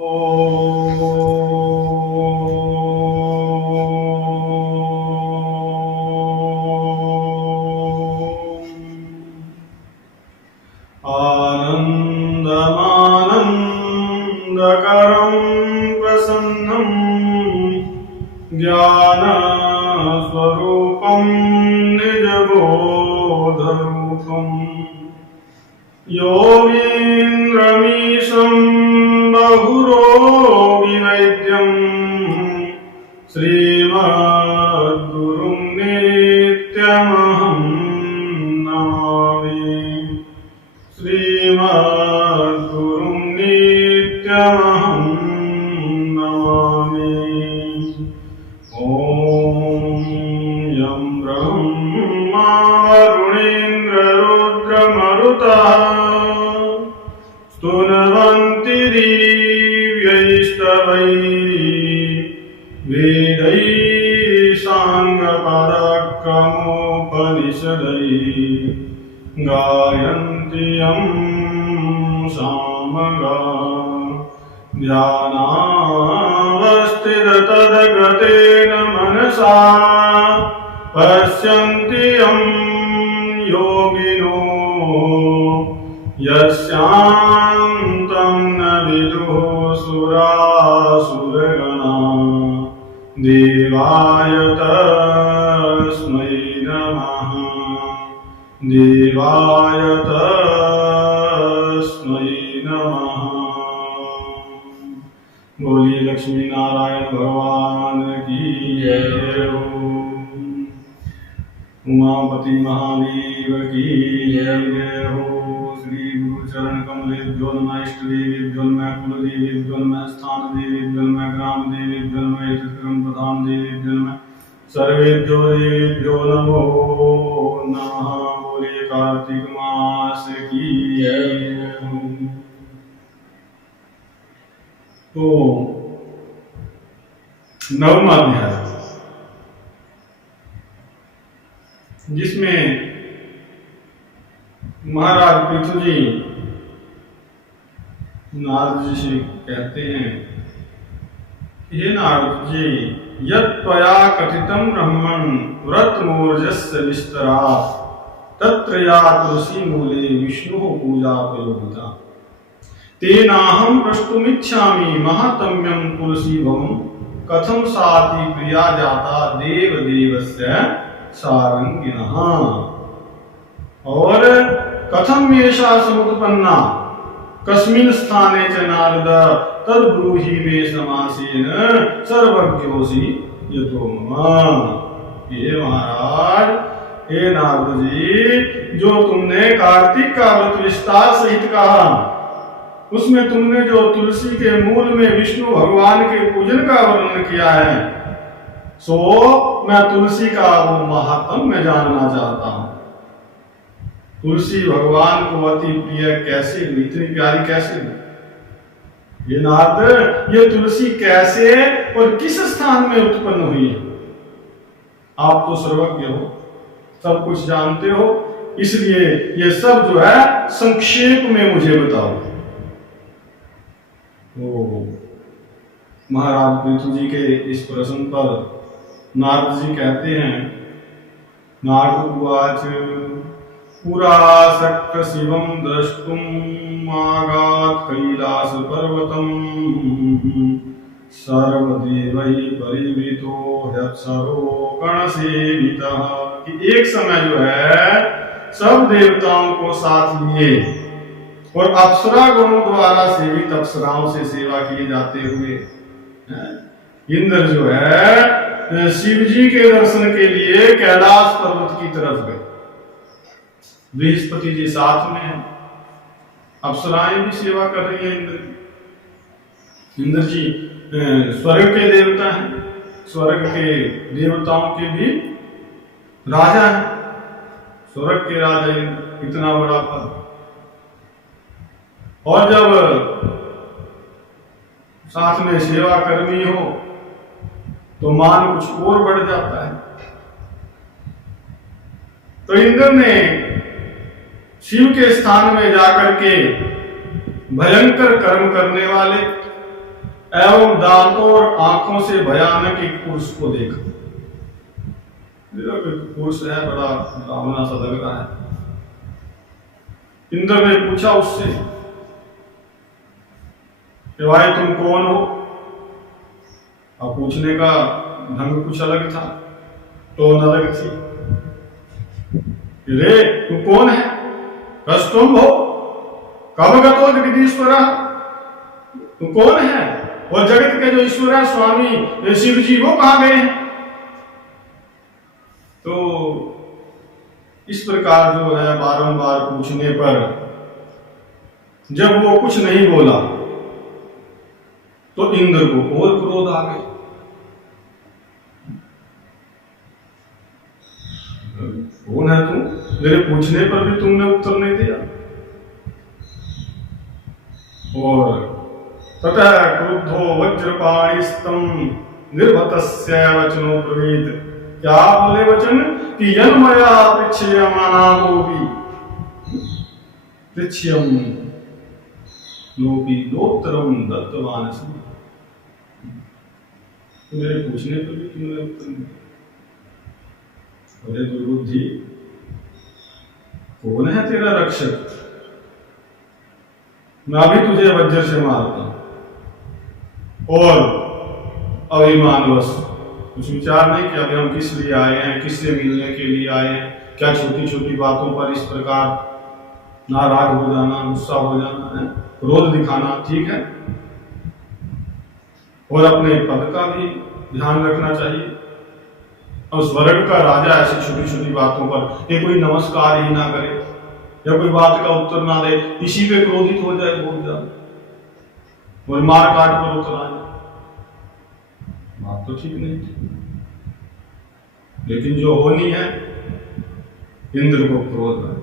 आनन्दमानन्दकरं प्रसन्नं ज्ञानस्वरूपं निजबोधरूपम् योगीन्द्रमीशं बहुरोगिवैद्यं श्रीमद्गुरुं नित्यमहं नमामि। श्रीमद्गुरुं नित्यमहं नमामि। ॐ यं ब्रह्मा वरुणेन्द्ररुद्रमरुतः स्तुवन्ति दिव्यैस्तवैः वेदैः साङ्गपराक्रमोपनिषदैः गायन्ति यं सामगाः ध्यानावस्थिततद्गतेन मनसा पश्यन्ति यं योगिनो यस्यान्तं न विदुः सुरासुरगणा। देवाय तस्मै नमः। देवाय तस्मै नमः। बोलिए लक्ष्मी नारायण भगवान की जय हो। उमापति महादेव की जय हो। श्री गुरु चरण कमलेभ्यो नमः। इष्ट देवेभ्यो नमः। कुल देवेभ्यो नमः। स्थान देवेभ्यो नमः। ग्राम देवेभ्यो नमः। यथक्रम प्रधान देवेभ्यो नमः। सर्वेभ्यो देवेभ्यो नमो नमः। बोलिए कार्तिक मास की जय हो। तो नवमा अध्याय जिसमें महाराज पृथु जी नारद जी से कहते हैं, हे नारद जी, यत् त्वया कथितं ब्रह्मन् व्रतमोर्जस्य विस्तरात् तत्र या तुलसी मूले विष्णुः पूजा प्रयोगिता तेनाहं प्रष्टुमिच्छामि महात्म्यं तुलसी भवं कथं साति प्रिया जाता देव देवस्य सारंगिणः। और कथम एषा समुत्पन्ना कस्मिन् स्थाने च नारद तद्ब्रूहि मे समासेन सर्वज्ञोऽसि यतो मम। हे महाराज, हे नारद जी, जो तुमने कार्तिक का व्रत विस्तार सहित कहा, उसमें तुमने जो तुलसी के मूल में विष्णु भगवान के पूजन का वर्णन किया है, सो मैं तुलसी का वो महात्म मैं जानना चाहता हूं। तुलसी भगवान को अति प्रिय कैसे हुई, इतनी प्यारी कैसे हुई? ये नारद, ये तुलसी कैसे और किस स्थान में उत्पन्न हुई है? आप तो सर्वज्ञ हो, सब कुछ जानते हो, इसलिए ये सब जो है संक्षेप में मुझे बताओ। तो महाराज पृथु जी के इस प्रश्न पर नारद जी कहते हैं, नारद उवाच पुरासक्त शिवं द्रष्टुम् आगात् कैलास पर्वतम् सर्वदेवैः परिवृतो ह्यप्सरो गणसेवितः। कि एक समय जो है सब देवताओं को साथ लिए और अप्सरा गणों द्वारा सेवित अप्सराओं से सेवा किए जाते हुए इंद्र जो है शिव जी के दर्शन के लिए कैलाश पर्वत की तरफ गए। बृहस्पति जी साथ में हैं, अप्सराएं भी सेवा कर रही हैं। इंद्र जी स्वर्ग के देवता हैं, स्वर्ग के देवताओं के भी राजा हैं। स्वर्ग के राजा इंद्र, इतना बड़ा पद। और जब साथ में सेवा कर्मी हो तो मान कुछ और बढ़ जाता है। तो इंद्र ने शिव के स्थान में जाकर के भयंकर कर्म करने वाले एवं दांतों और आंखों से भयानक एक पुरुष को देखा। पुरुष है, बड़ा डरावना सा लग रहा है। इंद्र ने पूछा उससे कि भाई तुम कौन हो? अब पूछने का ढंग कुछ अलग था, टोन अलग थी। रे तू कौन है? कस तुम हो कब गतो जगदीश्वर, तू कौन है? और जगत के जो ईश्वर है स्वामी शिव जी वो कहां गए हैं? तो इस प्रकार जो है बारंबार पूछने पर जब वो कुछ नहीं बोला तो इंद्र को और क्रोध आ गए। कौन है तुम? मेरे पूछने पर भी तुमने उत्तर नहीं दिया। और ततः क्रुद्धो वज्रपाणिस्तम निर्भतस्य वचनो ब्रवीत। क्या बोले वचन कि यन्मया पृच्छ्यमाना गोपी पृच्छ्यम लोपी लोत्तरम दत्तवानस्मि। मेरे पूछने पर भी तुमने उत्तर नहीं दिया। अरे दुर्बुद्धि, कौन है तेरा रक्षक? मैं भी तुझे वज्र से मारता और अभिमानवश कुछ विचार नहीं किया कि हम किस लिए आए हैं, किससे मिलने के लिए आए हैं। क्या छोटी छोटी बातों पर इस प्रकार नाराज हो जाना, गुस्सा हो जाना है, क्रोध दिखाना ठीक है? और अपने पद का भी ध्यान रखना चाहिए। और स्वर्ग का राजा ऐसी छोटी छोटी बातों पर ये कोई नमस्कार ही ना करे या कोई बात का उत्तर ना दे, इसी पे क्रोधित हो जाए, बोल जाए और मार काट पर उतर आ जाए, बात तो ठीक नहीं थी। लेकिन जो होनी है, इंद्र को क्रोध है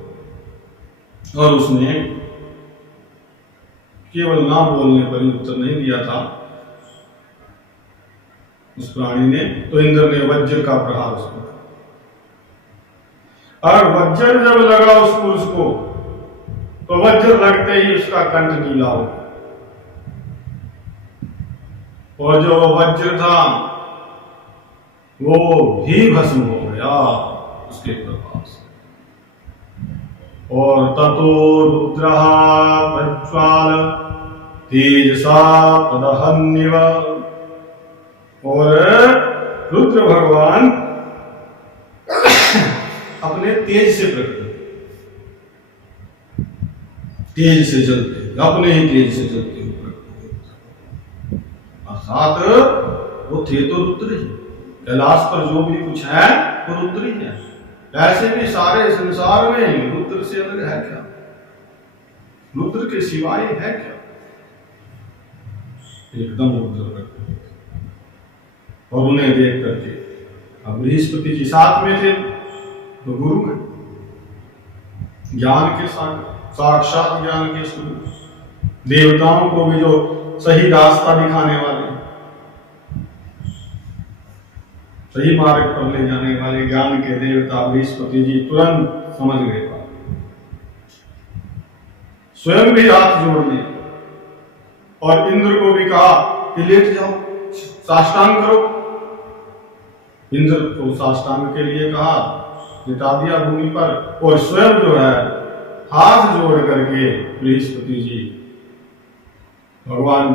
और उसने केवल ना बोलने पर ही उत्तर नहीं दिया था उस प्राणी ने, तो इंद्र ने वज्र का प्रहार उसको। और वज्र जब लगा उस पुरुष को तो वज्र लगते ही उसका कंठ नीला हो और जो वज्र था वो भी भस्म हो गया उसके प्रभाव से। और ततो रुद्रः प्रज्वाल तेजसा तदहन्यव। और रुद्र भगवान अपने तेज से प्रकट, तेज से जलते, अपने ही तेज से जलते हुए अर्थात वो थे तो रुद्र ही। कैलाश पर जो भी कुछ है वो रुद्र ही है। ऐसे भी सारे संसार में रुद्र से अलग है क्या? रुद्र के सिवाय है क्या? एकदम रुद्र प्रकट और उन्हें देख करके अब बृहस्पति जी साथ में थे तो गुरु है, ज्ञान के साक्षात ज्ञान के स्वरूप, देवताओं को भी जो सही रास्ता दिखाने वाले, सही मार्ग पर ले जाने वाले ज्ञान के देवता बृहस्पति जी तुरंत समझ गए बात, स्वयं भी हाथ जोड़ लिए और इंद्र को भी कहा कि लेट जाओ, साष्टांग करो। इंद्र को साष्टांग के लिए कहा, लिटा दिया भूमि पर और स्वयं जो है हाथ जोड़ करके बृहस्पति जी भगवान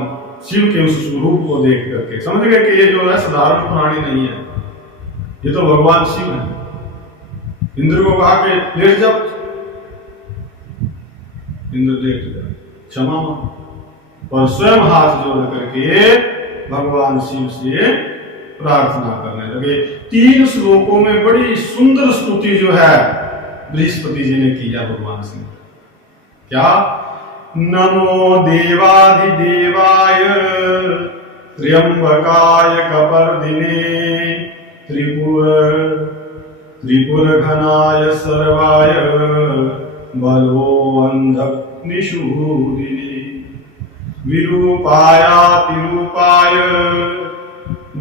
शिव के उस स्वरूप को देख करके समझ गए कि ये जो है साधारण प्राणी नहीं है, ये तो भगवान शिव है। इंद्र को कहा कि लेट जाओ, इंद्र लेट गया, क्षमा मांगो और स्वयं हाथ जोड़ करके भगवान शिव से प्रार्थना करने लगे। 3 श्लोकों में बड़ी सुंदर स्तुति जो है बृहस्पति जी ने किया भगवान से। क्या? नमो देवाधिदेवाय त्र्यंबकाय कपर्दिने त्रिपुर घनाय सर्वाय बलो अंधकनिषूदिने विरूपायातिरूपाय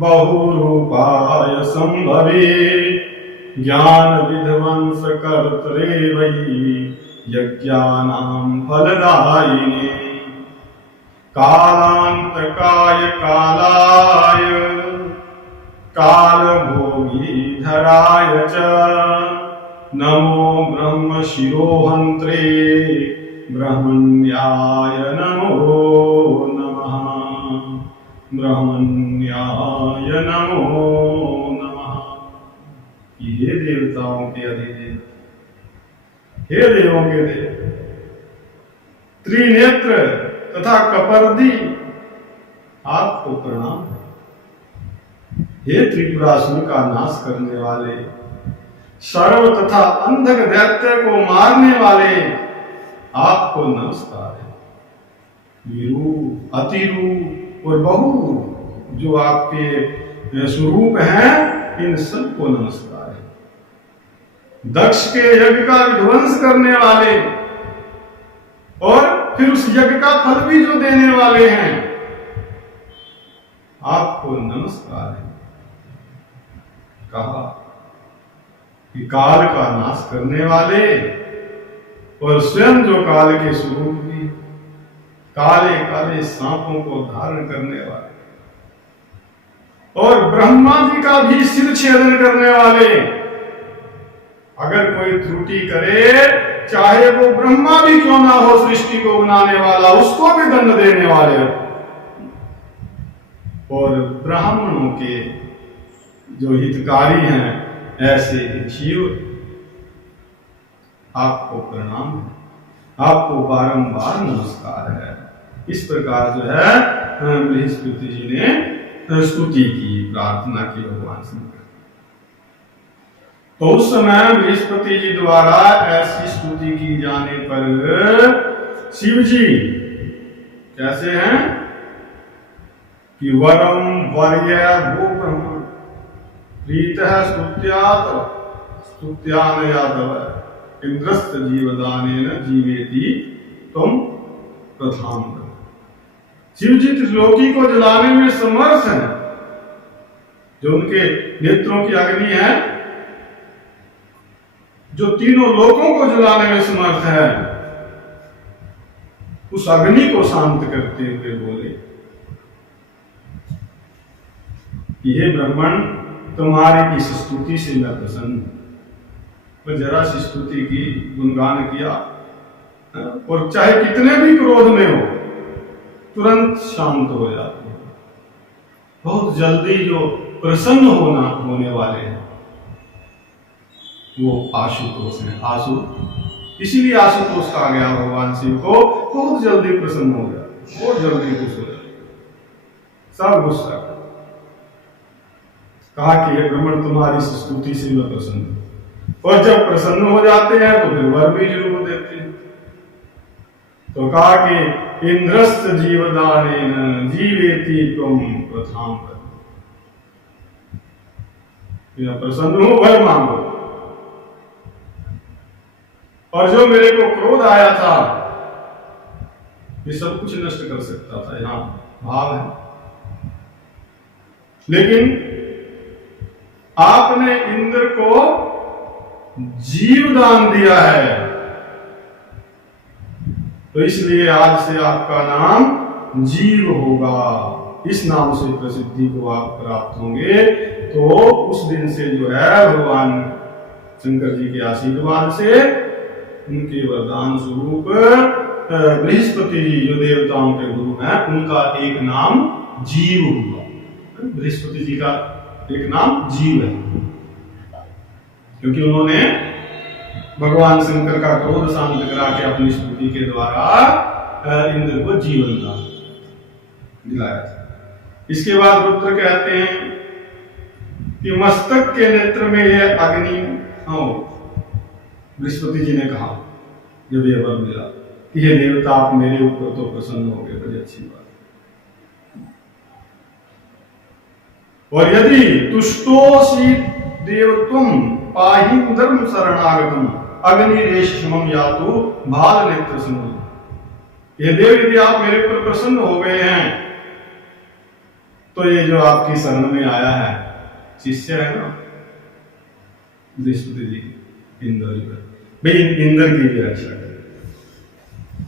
बहुरूपाय संभवे ज्ञान विध्वंस कर्तरे वै यज्ञानां फलदायिने। कालांतकाय कालाय कालभोगीधराय च नमो ब्रह्म शिरोहन्त्रे ब्रह्मण्याय नमो नमः। ब्रह्मण्याय नमो नमः। हे देवताओं के अधिदेव, हे देवों के देव, त्रिनेत्र तथा कपर्दी, आपको प्रणाम। हे त्रिपुरासुर का नाश करने वाले, सर्व तथा अंधक दैत्य को मारने वाले, आपको नमस्कार है। विरूप, अतिरूप और बहुरूप जो आपके स्वरूप हैं, इन सबको नमस्कार है। दक्ष के यज्ञ का विध्वंस करने वाले और फिर उस यज्ञ का फल भी जो देने वाले हैं, आपको नमस्कार है। कहा कि काल का नाश करने वाले और स्वयं जो काल के स्वरूप भी, काले काले सांपों को धारण करने वाले और ब्रह्मा जी का भी सिर छेदन करने वाले, अगर कोई त्रुटि करे, चाहे वो ब्रह्मा भी क्यों ना हो, सृष्टि को बनाने वाला, उसको भी दंड देने वाले, और ब्राह्मणों के जो हितकारी हैं, ऐसे जीव, आपको प्रणाम है, आपको बारंबार नमस्कार है। इस प्रकार जो है बृहस्पति जी ने स्तुति की, प्रार्थना की भगवान शंकर। तो उस समय बृहस्पति जी द्वारा ऐसी स्तुति की जाने पर शिव जी कैसे हैं कि वरम वर्य वो ब्रह्म प्रीतः स्तुत्यान यादव इंद्रस्त जीवदानेन जीवेति तुम प्रधान। शिव जी त्रिलोकी को जलाने में समर्थ हैं, जो उनके नेत्रों की अग्नि है, जो तीनों लोकों को जलाने में समर्थ है, उस अग्नि को शांत करते हुए बोले कि हे ब्राह्मण, तुम्हारी इस स्तुति से मैं प्रसन्न हूं। और जरा सी स्तुति की, गुणगान किया, और चाहे कितने भी क्रोध में हो, तुरंत शांत हो जाते हैं। बहुत जल्दी जो प्रसन्न होने वाले हैं, वो आशुतोष हैं। आशु, इसीलिए आशुतोष कहा गया भगवान शिव को, बहुत जल्दी प्रसन्न हो जाते, बहुत जल्दी खुश हो जाते, सब गुस्सा। कहा कि हे ब्राह्मण, तुम्हारी स्तुति से मैं प्रसन्न हूं। और जब प्रसन्न हो जाते हैं तो फिर वर भी जरूर देते हैं। तो कहा कि इंद्रस्त जीवदानेन जीवेति तुम प्रथाम कर, प्रसन्न हो, वर मांगो। और जो मेरे को क्रोध आया था, ये सब कुछ नष्ट कर सकता था, यहां भाव है, लेकिन आपने इंद्र को जीवदान दिया है, तो इसलिए आज से आपका नाम जीव होगा। इस नाम से प्रसिद्धि को आप प्राप्त होंगे। तो उस दिन से जो है भगवान शंकर जी के आशीर्वाद से, उनके वरदान स्वरूप बृहस्पति जी जो देवताओं के गुरु हैं, उनका एक नाम जीव हुआ। बृहस्पति जी का एक नाम जीव है, क्योंकि उन्होंने भगवान शंकर का क्रोध शांत करा के अपनी स्तुति के द्वारा इंद्र को जीवन दान दिलाया था। इसके बाद रुद्र कहते हैं कि मस्तक के नेत्र में यह अग्नि, बृहस्पति जी ने कहा जब यह वर मिला कि हे देवता, आप मेरे ऊपर तो प्रसन्न हो गए, बड़ी अच्छी बात। और यदि तुष्टोसी देव तुम पाहि धर्म शरणागतम अग्नि रेशमम यातु भाल नेत्र समूह। ये देव, यदि आप मेरे पर प्रसन्न हो गए हैं, तो ये जो आपकी शरण में आया है शिष्य है ना बृहस्पति जी, इंद्र जी, भाई इंद्र की भी रक्षा करें।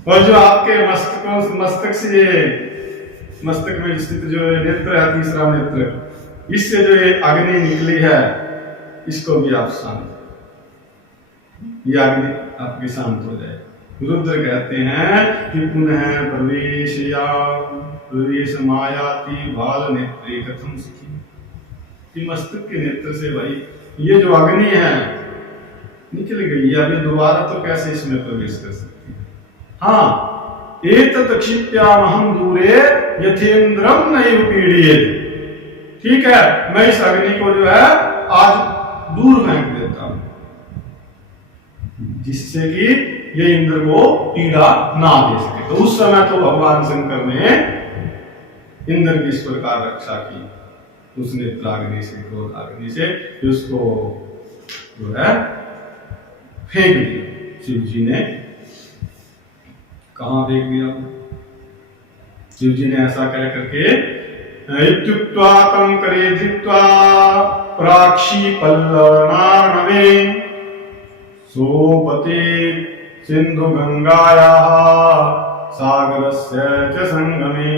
और जो आपके मस्तक से मस्तक में स्थित जो नेत्र है, तीसरा नेत्र, इससे जो ये अग्नि निकली है, इसको भी आप शांत, ये अग्नि आपकी शांत हो जाए। रुद्र कहते हैं कि पुनः प्रवेश मायाति बाल नेत्रे कथम सिखी, कि मस्तक के नेत्र से भाई ये जो अग्नि है निकल गई है, अभी दोबारा तो कैसे इसमें प्रवेश कर सकती है। हाँ, एतत् क्षिप्यामहं दूरे यथेन्द्रम नैव पीडयेत्, ठीक है, मैं इस अग्नि को जो है आज दूर फेंक देता हूं, जिससे कि ये इंद्र को पीड़ा ना दे सके। तो उस समय तो भगवान शंकर ने इंद्र की इस प्रकार रक्षा की, उस नेत्राग्नि से, क्रोधाग्नि से, उसको जो है फेंक दिया। शिव जी ने कहां फेंक दिया? शिव जी ने ऐसा कह करके इत्युक्त्वा तं करे धृत्वा प्राक्षी पल्लवार्णवे सोपते सिंधु गंगायाः सागरस्य च संगमे।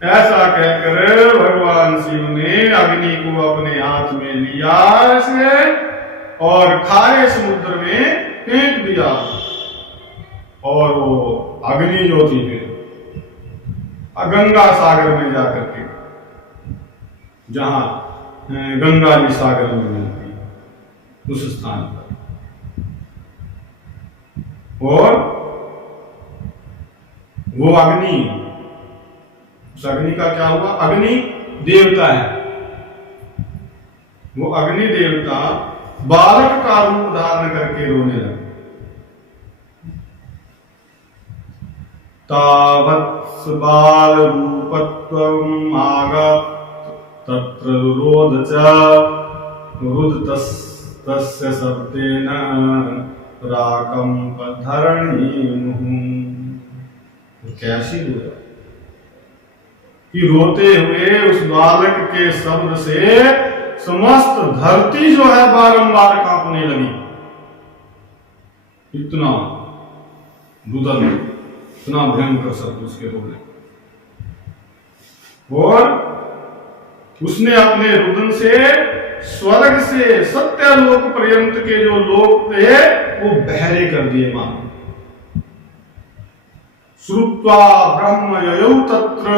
ऐसा कहकर भगवान शिव ने अग्नि को अपने हाथ में लिया ऐसे और खारे समुद्र में फेंक दिया, और वो अग्नि जो थी फिर गंगा सागर में जाकर के, जहां गंगा जी सागर में मिलती, उस स्थान पर, और वो अग्नि, उस अग्नि का क्या हुआ? अग्नि देवता है, वो अग्नि देवता बालक का रूप धारण करके रोने लगे। तावत्स बाल रूपत्वम् आगत तत्र रुरोध च रुदतस्य शब्देन राकंप धरणीमुः। कैसी रोया कि रोते हुए उस बालक के शब्द से समस्त धरती जो है बारंबार कांपने लगी। इतना रुदन, इतना भयंकर शब्द उसके रोने, और उसने अपने रुदन से स्वर्ग से सत्यलोक पर्यंत के जो लोक थे वो बहरे कर दिए। मान श्रुत्वा ब्रह्म ययौ तत्र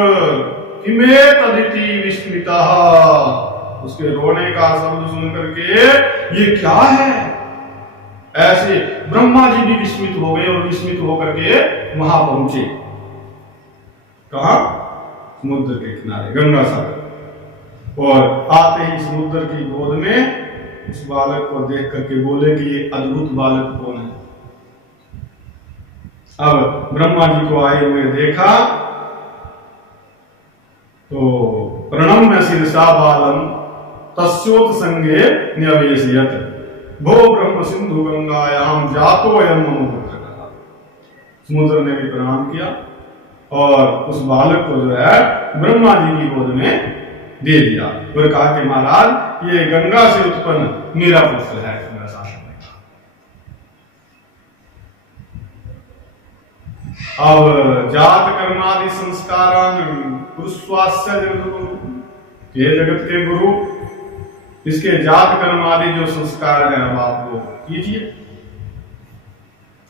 इमे तदिति विस्मितः, उसके रोने का शब्द सुन करके ये क्या है, ऐसे ब्रह्मा जी भी विस्मित हो गए, और विस्मित होकर के वहां पहुंचे। कहा? समुद्र के किनारे, गंगा सागर, और आते ही समुद्र की गोद में उस बालक को देख करके बोले कि ये अद्भुत बालक कौन है। अब ब्रह्मा जी को आए हुए देखा तो प्रणम्य शिरसा बालम तस्योत संगे न्यवेशयत् भो ब्रह्म सिंधु गंगायाम जातो अयं मम पुत्रः। समुद्र ने भी प्रणाम किया और उस बालक को जो है ब्रह्मा जी की गोद में दे दिया, और कहा कि महाराज ये गंगा से उत्पन्न मेरा पुत्र है। मेरा शासन ने कहा। अब जात कर्मादि संस्कारान पुरुषवास्य जगद्गुरु, ये जगत के गुरु, इसके जात कर्म आदि जो संस्कार है अब आप लोग कीजिए।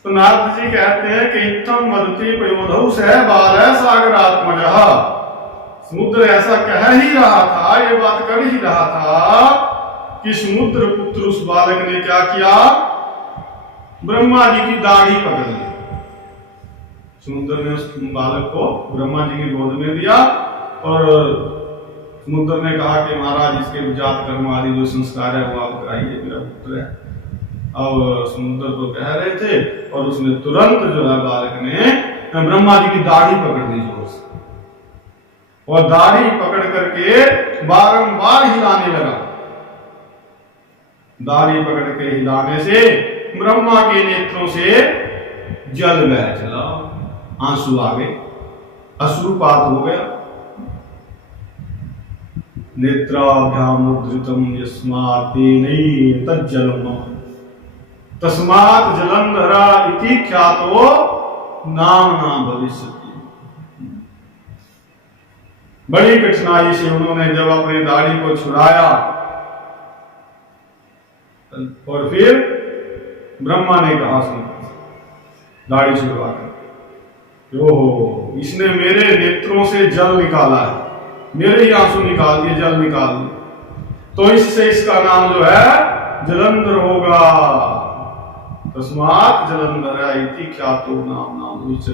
तो नारद जी कहते हैं कि इत्थम वदति प्रयोधौ सह बाल सागरात्मजः। समुद्र ऐसा कह ही रहा था, ये बात कर ही रहा था कि समुद्र पुत्र उस बालक ने क्या किया? ब्रह्मा जी की दाढ़ी पकड़ ली। समुद्र ने उस बालक को ब्रह्मा जी की गोद में दिया, और समुद्र ने कहा कि महाराज इसके जात कर्म आदि जो संस्कार है वो आप कराइए, मेरा पुत्र है। अब समुद्र तो कह रहे थे, और उसने तुरंत जो है बालक ने ब्रह्मा जी की दाढ़ी पकड़ दी जोर से, और दाढ़ी पकड़ करके बारंबार हिलाने लगा। दाढ़ी पकड़ के हिलाने से ब्रह्मा के नेत्रों से जल बह चला, आंसू आ गए, अश्रुपात हो गया। नेत्राभ्यामुद्धृतं यस्मात् तेनैव तज्जलम् तस्मात् जलंधरा इति ख्यातो नाम्ना भविष्यति। बड़ी कठिनाई से उन्होंने जब अपनी दाढ़ी को छुड़ाया और फिर ब्रह्मा ने कहा दाढ़ी छुड़वा कर, ओहो इसने मेरे नेत्रों से जल निकाला है, मेरे ही आंसू निकाल दिए, जल निकाल दिए, तो इससे इसका नाम जो है जलंधर होगा। तस्मात् जलंधर इति ख्यातो नाम,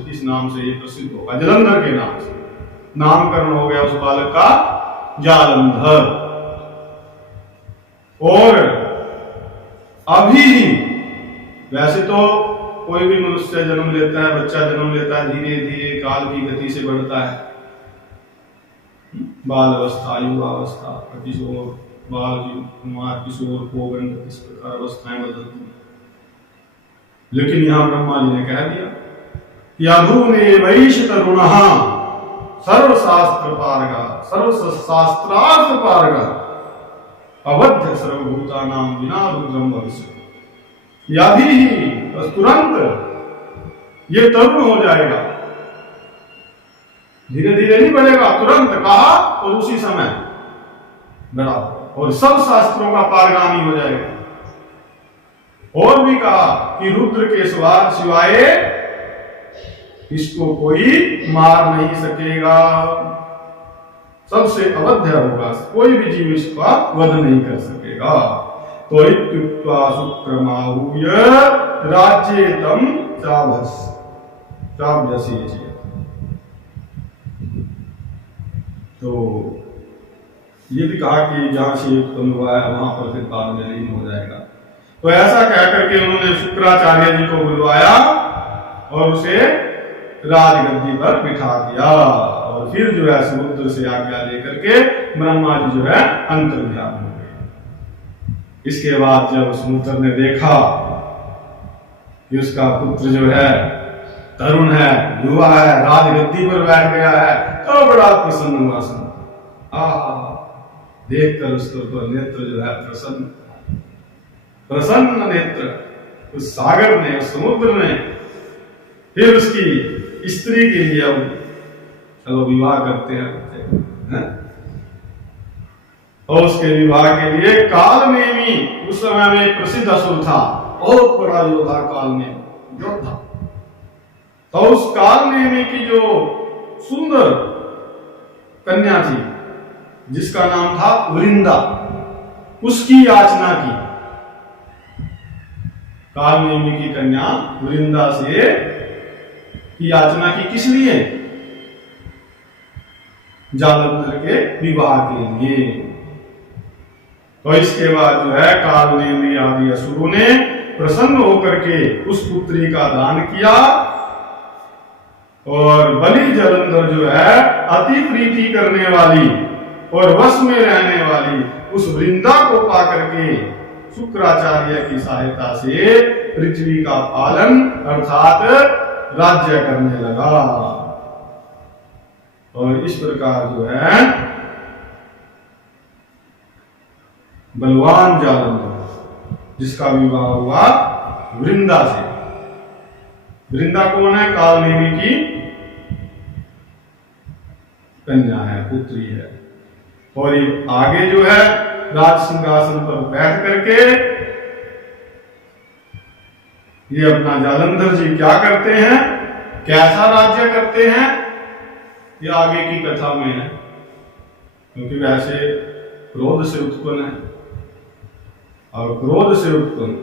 इस नाम से ये प्रसिद्ध होगा, जलंधर के नाम से नामकरण हो गया उस बालक का जालंधर। और अभी वैसे तो कोई भी मनुष्य जन्म लेता है, बच्चा जन्म लेता है, धीरे धीरे काल की गति से बढ़ता है, बाल अवस्था, युवावस्था, किशोर, बाल, कुमार, किशोर, पौगंड, इस प्रकार अवस्थाएं बदलती हैं। लेकिन यहां ब्रह्मा जी ने कह दिया कि अधूने वैश तरुणः सर्वशास्त्र पारगा, सर्वशास्त्रार्थ पारगा, अवध्य सर्वभूतानां विना रुद्रम भविष्य। या भी बस तुरंत ये तरुण हो जाएगा, धीरे धीरे नहीं बढ़ेगा, तुरंत कहा और उसी समय बड़ा, और सब शास्त्रों का पारगामी हो जाएगा। और भी कहा कि रुद्र के सिवाय इसको कोई मार नहीं सकेगा, सबसे अवध्य होगा, कोई भी जीव इसका वध नहीं कर सकेगा। तो इत्युक्त्वा शुक्रमाहूय राज्येतम चाभ्यसेचयत्। तो ये भी कहा कि जहां से उत्पन्न हुआ है वहां पर फिर काल में लीन हो जाएगा। तो ऐसा कह करके उन्होंने शुक्राचार्य जी को बुलवाया और उसे राजगद्दी पर बिठा दिया, और फिर जो है समुद्र से आज्ञा लेकर के ब्रह्मा जी जो है अंतर्ध्यान हो गए। इसके बाद जब समुद्र ने देखा कि उसका पुत्र जो है तरुण है, युवा है, राजगद्दी पर बैठ गया है, तो बड़ा प्रसन्न हुआ समुद्र। देखकर उसके ऊपर नेत्र जो है प्रसन्न नेत्र, उस सागर ने, उस समुद्र ने फिर उसकी स्त्री के लिए अब चलो विवाह करते हैं, और उसके विवाह के लिए कालनेमी, उस समय में प्रसिद्ध असुर था, बहुत बड़ा योद्धा कालनेमी योद्धा। तो उस कालनेमी की जो सुंदर कन्या थी जिसका नाम था वृंदा, उसकी याचना की। कालनेमी की कन्या वृंदा से याचना की, किस लिए? जालंधर के विवाह के लिए। तो इसके बाद जो है कालनेमी आदि असुरों ने प्रसन्न होकर के उस पुत्री का दान किया, और बलि जलंधर जो है अति प्रीति करने वाली और वश में रहने वाली उस वृंदा को पा करके शुक्राचार्य की सहायता से पृथ्वी का पालन अर्थात राज्य करने लगा। और इस प्रकार जो है बलवान जालंधर जिसका विवाह हुआ वृंदा से। वृंदा कौन है? कालनेमी की कन्या है, पुत्री है। और ये आगे जो है राज सिंहासन पर बैठ करके ये अपना जालंधर जी क्या करते हैं, कैसा राज्य करते हैं, ये आगे की कथा में है, क्योंकि वैसे क्रोध से उत्पन्न है, और क्रोध से उत्पन्न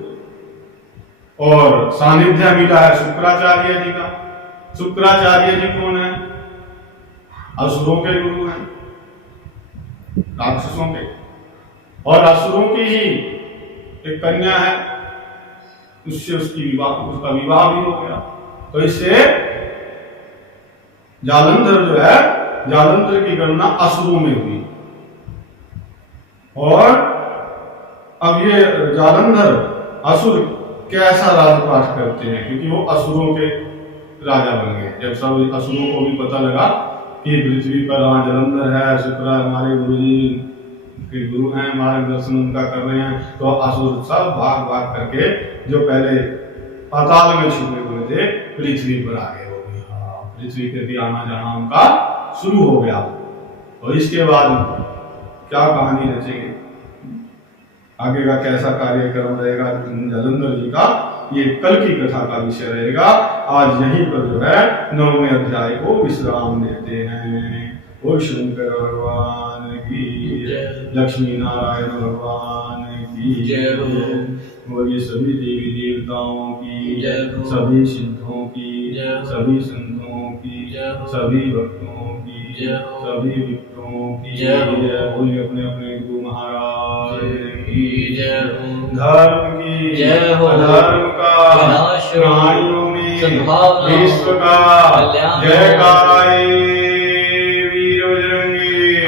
और सानिध्य मिला है शुक्राचार्य जी का। शुक्राचार्य जी कौन है? असुरों के गुरु हैं, राक्षसों के, और असुरों की ही एक कन्या है, उससे उसका विवाह भी हो गया। तो इससे जालंधर जो है, जालंधर की गणना असुरों में हुई। और अब ये जालंधर असुर कैसा राजपाट करते हैं, क्योंकि वो असुरों के राजा बन गए। जब सब असुरों को भी पता लगा कि पृथ्वी पर जालंधर है, शुक्र हमारे गुरुजी के गुरु हैं, मार्गदर्शन उनका कर रहे हैं, तो असुर सब भाग भाग करके जो पहले पाताल में छुपे हुए थे पृथ्वी पर आ गए हो गए। पृथ्वी पे भी आना जाना उनका शुरू हो गया। और इसके बाद क्या कहानी रचेंगे, आगे का कैसा कार्यक्रम रहेगा जालंधर जी का, ये कल की कथा का विषय रहेगा। आज यहीं पर जो है 9वें अध्याय को विश्राम देते हैं। ओ शंकर भगवान की जय, लक्ष्मी नारायण भगवान की जय, बोलिए सभी देवी देवताओं की जय, सभी सिद्धों की जय, सभी संतों की जय, सभी भक्तों की जय, सभी मित्रों की जय। बोलिए अपने अपने गुरु महाराज की जय, धर्म की जय हो, अधर्म का प्राणियों में विश्व का जयकारा वीर बजरंगी।